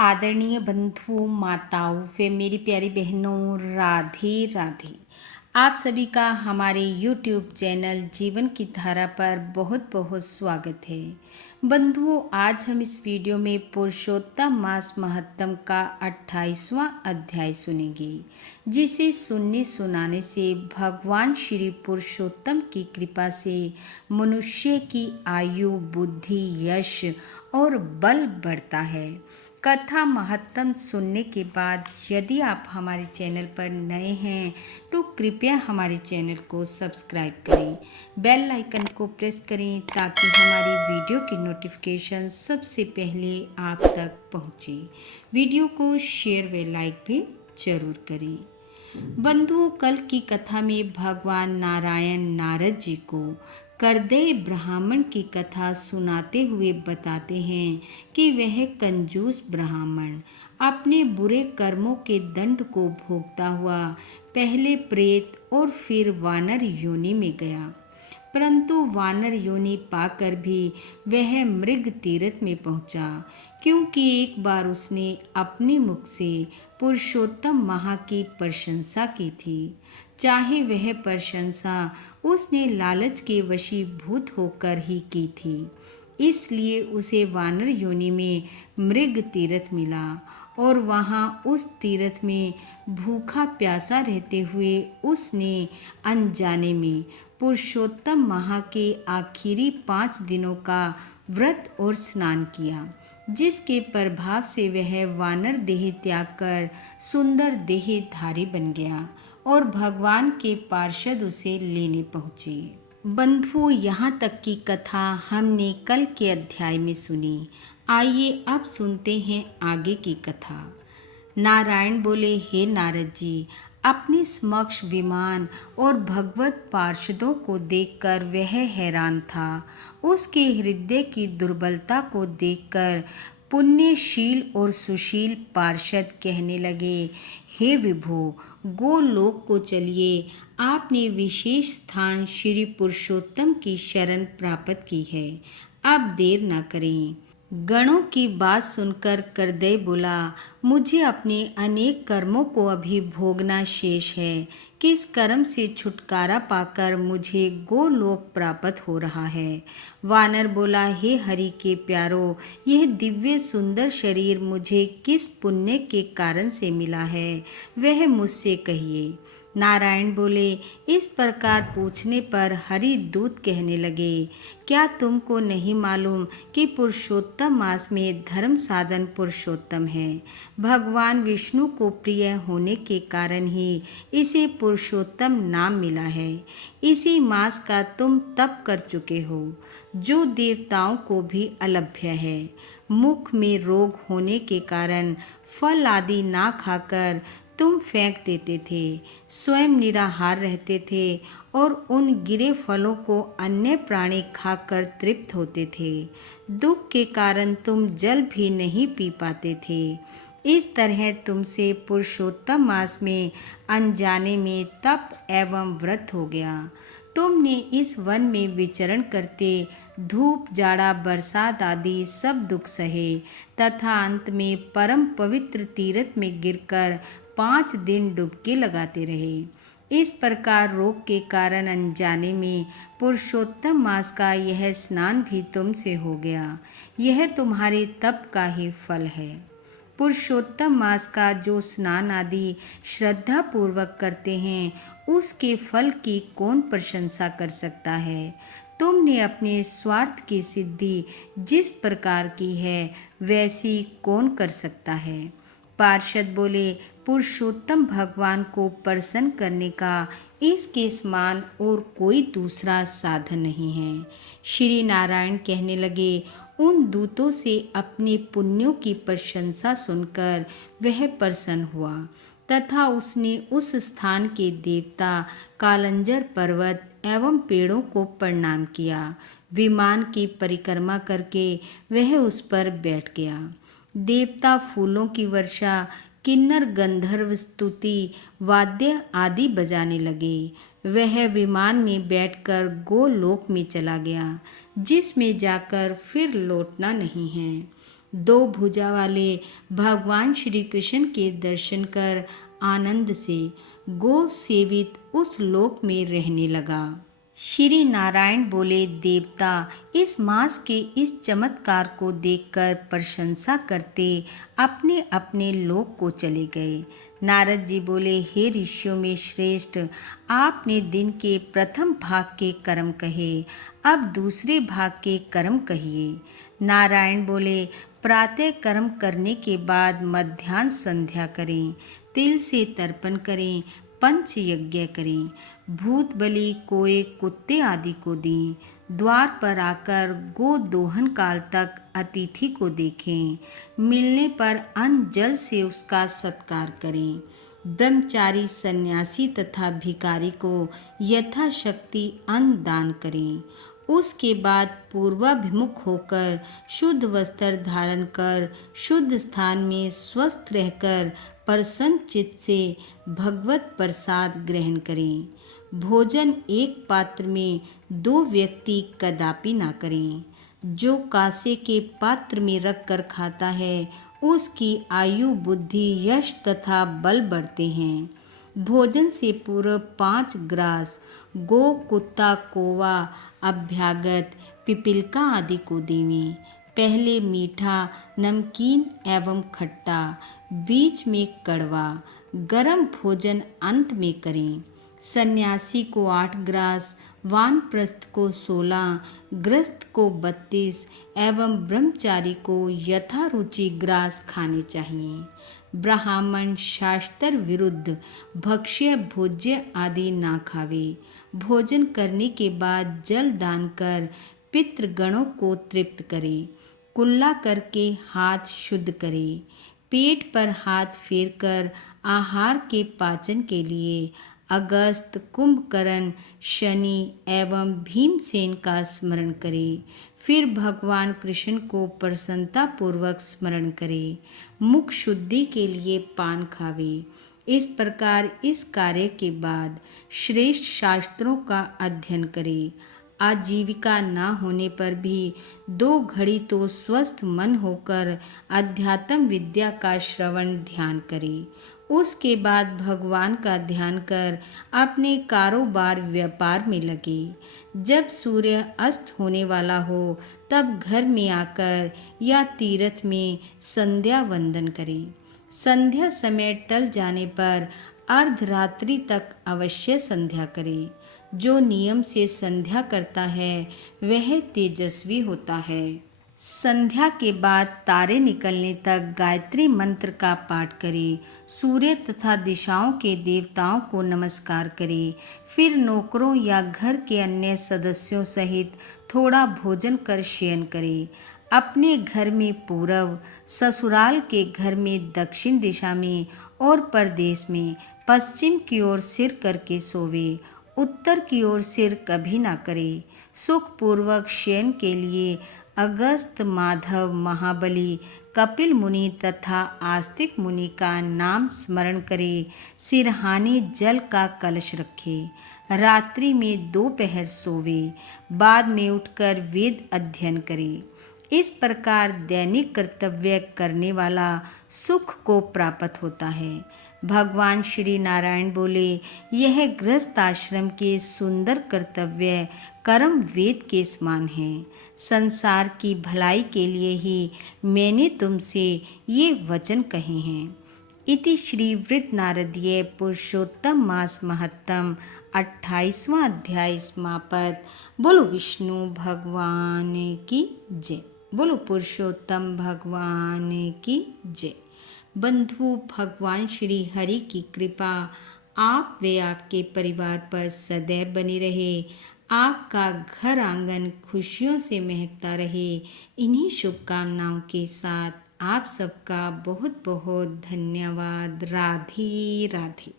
आदरणीय बंधुओं, माताओं व मेरी प्यारी बहनों, राधे राधे। आप सभी का हमारे YouTube चैनल जीवन की धारा पर बहुत बहुत स्वागत है। बंधुओं, आज हम इस वीडियो में पुरुषोत्तम मास महत्तम का 28वां अध्याय सुनेंगे, जिसे सुनने सुनाने से भगवान श्री पुरुषोत्तम की कृपा से मनुष्य की आयु, बुद्धि, यश और बल बढ़ता है। कथा महत्तम सुनने के बाद यदि आप हमारे चैनल पर नए हैं तो कृपया हमारे चैनल को सब्सक्राइब करें, बेल आइकन को प्रेस करें ताकि हमारी वीडियो की नोटिफिकेशन सबसे पहले आप तक पहुंचे। वीडियो को शेयर व लाइक भी जरूर करें। बंधुओं, कल की कथा में भगवान नारायण नारद जी को करदय ब्राह्मण की कथा सुनाते हुए बताते हैं कि वह कंजूस ब्राह्मण अपने बुरे कर्मों के दंड को भोगता हुआ पहले प्रेत और फिर वानर योनि में गया, परंतु वानर योनि पाकर भी वह मृग तीर्थ में पहुंचा, क्योंकि एक बार उसने अपने मुख से पुरुषोत्तम महा की प्रशंसा की थी। चाहे वह प्रशंसा उसने लालच के वशीभूत होकर ही की थी, इसलिए उसे वानर योनि में मृग तीर्थ मिला और वहाँ उस तीर्थ में भूखा प्यासा रहते हुए उसने अनजाने में पुरुषोत्तम महा के आखिरी 5 दिनों का व्रत और स्नान किया, जिसके प्रभाव से वह वानर देह त्याग कर सुंदर देहधारी बन गया और भगवान के पार्षद उसे लेने पहुँचे। बंधुओं, यहाँ तक की कथा हमने कल के अध्याय में सुनी। आइए अब सुनते हैं आगे की कथा। नारायण बोले, हे नारद जी, अपने समक्ष विमान और भगवत पार्षदों को देखकर वह हैरान था। उसके हृदय की दुर्बलता को देखकर पुण्यशील और सुशील पार्षद कहने लगे, हे विभो, गोलोक को चलिए, आपने विशेष स्थान श्री पुरुषोत्तम की शरण प्राप्त की है, अब देर न करें। गणों की बात सुनकर करदय बोला, मुझे अपने अनेक कर्मों को अभी भोगना शेष है। किस कर्म से छुटकारा पाकर मुझे गोलोक प्राप्त हो रहा है? वानर बोला, हे हरि के प्यारो, यह दिव्य सुंदर शरीर मुझे किस पुण्य के कारण से मिला है, वह मुझसे कहिए। नारायण बोले, इस प्रकार पूछने पर हरि दूत कहने लगे, क्या तुमको नहीं मालूम कि पुरुषोत्तम मास में धर्म साधन पुरुषोत्तम है? भगवान विष्णु को प्रिय होने के कारण ही इसे पुरुषोत्तम नाम मिला है। इसी मास का तुम तप कर चुके हो, जो देवताओं को भी अलभ्य है। मुख में रोग होने के कारण फल आदि ना खाकर तुम फेंक देते थे, स्वयं निराहार रहते थे और उन गिरे फलों को अन्य प्राणी खाकर तृप्त होते थे। दुख के कारण तुम जल भी नहीं पी पाते थे। इस तरह तुमसे पुरुषोत्तम मास में अनजाने में तप एवं व्रत हो गया। तुमने इस वन में विचरण करते धूप, जाड़ा, बरसात आदि सब दुख सहे तथा अंत में परम पवित्र तीर्थ में गिरकर 5 दिन डुबकी लगाते रहे। इस प्रकार रोग के कारण अनजाने में पुरुषोत्तम मास का यह स्नान भी तुमसे हो गया। यह तुम्हारे तप का ही फल है। पुरुषोत्तम मास का जो स्नान आदि श्रद्धा पूर्वक करते हैं, उसके फल की कौन प्रशंसा कर सकता है? तुमने अपने स्वार्थ की सिद्धि जिस प्रकार की है, वैसी कौन कर सकता है? पार्षद बोले, पुरुषोत्तम भगवान को प्रसन्न करने का इसके समान और कोई दूसरा साधन नहीं है। श्री नारायण कहने लगे, उन दूतों से अपने पुण्यों की प्रशंसा सुनकर वह प्रसन्न हुआ तथा उसने उस स्थान के देवता, कालंजर पर्वत एवं पेड़ों को प्रणाम किया। विमान की परिक्रमा करके वह उस पर बैठ गया। देवता फूलों की वर्षा, किन्नर गंधर्व स्तुति, वाद्य आदि बजाने लगे। वह विमान में बैठकर गोलोक में चला गया, जिसमें जाकर फिर लौटना नहीं है। दो भुजा वाले भगवान श्री कृष्ण के दर्शन कर आनंद से गो सेवित उस लोक में रहने लगा। श्री नारायण बोले, देवता इस मास के इस चमत्कार को देखकर प्रशंसा करते अपने अपने लोक को चले गए। नारद जी बोले, हे ऋषियों में श्रेष्ठ, आपने दिन के प्रथम भाग के कर्म कहे, अब दूसरे भाग के कर्म कहिए। नारायण बोले, प्रातः कर्म करने के बाद मध्याह्न संध्या करें, तिल से तर्पण करें, पंच यज्ञ करें, भूत बलि कोए कुत्ते आदि को दें, द्वार पर आकर गो दोहन काल तक अतिथि को देखें, मिलने पर अन्न जल से उसका सत्कार करें, ब्रह्मचारी सन्यासी तथा भिखारी को यथाशक्ति अन्न दान करें। उसके बाद पूर्वाभिमुख होकर शुद्ध वस्त्र धारण कर शुद्ध स्थान में स्वस्थ रहकर प्रसन्न चित्त से भगवत प्रसाद ग्रहण करें। भोजन एक पात्र में दो व्यक्ति कदापि ना करें। जो कांसे के पात्र में रख कर खाता है उसकी आयु बुद्धि यश तथा बल बढ़ते हैं। भोजन से पूर्व 5 ग्रास गो कुत्ता कौवा अभ्यागत पिपीलिका आदि को देवें। पहले मीठा नमकीन एवं खट्टा, बीच में कड़वा, गरम भोजन अंत में करें। सन्यासी को 8 ग्रास, वानप्रस्थ को 16, गृहस्थ को 32 एवं ब्रह्मचारी को यथारुचि ग्रास खाने चाहिए। ब्राह्मण शास्त्र विरुद्ध भक्ष्य भोज्य आदि ना खावे। भोजन करने के बाद जल दान कर पितृगणों को तृप्त करे। कुल्ला करके हाथ शुद्ध करे। पेट पर हाथ फेरकर आहार के पाचन के लिए अगस्त, कुंभकर्ण, शनि एवं भीमसेन का स्मरण करे। फिर भगवान कृष्ण को प्रसन्नता पूर्वक स्मरण करे। मुख शुद्धि के लिए पान खावे। इस प्रकार इस कार्य के बाद श्रेष्ठ शास्त्रों का अध्ययन करे। आजीविका ना होने पर भी 2 घड़ी तो स्वस्थ मन होकर अध्यात्म विद्या का श्रवण ध्यान करे। उसके बाद भगवान का ध्यान कर अपने कारोबार व्यापार में लगे। जब सूर्य अस्त होने वाला हो तब घर में आकर या तीर्थ में संध्या वंदन करे। संध्या समय टल जाने पर अर्धरात्रि तक अवश्य संध्या करे। जो नियम से संध्या करता है वह तेजस्वी होता है। संध्या के बाद तारे निकलने तक गायत्री मंत्र का पाठ करे। सूर्य तथा दिशाओं के देवताओं को नमस्कार करे। फिर नौकरों या घर के अन्य सदस्यों सहित थोड़ा भोजन कर शयन करे। अपने घर में पूर्व, ससुराल के घर में दक्षिण दिशा में और परदेश में पश्चिम की ओर सिर करके सोवे। उत्तर की ओर सिर कभी ना करे। सुखपूर्वक शयन के लिए अगस्त, माधव, महाबली, कपिल मुनि तथा आस्तिक मुनि का नाम स्मरण करे। सिरहाने जल का कलश रखे। रात्रि में 2 पहर सोवे। बाद में उठकर वेद अध्ययन करे। इस प्रकार दैनिक कर्तव्य करने वाला सुख को प्राप्त होता है। भगवान श्री नारायण बोले, यह गृहस्थ आश्रम के सुंदर कर्तव्य कर्म वेद के समान है। संसार की भलाई के लिए ही मैंने तुमसे ये वचन कहे हैं। इति श्री वृद्ध नारदीय पुरुषोत्तम मास महत्तम 28वां अध्याय समापत। बोलो विष्णु भगवान की जय। बोलो पुरुषोत्तम भगवान की जय। बंधु, भगवान श्री हरि की कृपा आप व आपके परिवार पर सदैव बनी रहे। आपका घर आंगन खुशियों से महकता रहे। इन्हीं शुभकामनाओं के साथ आप सबका बहुत बहुत धन्यवाद। राधे राधे।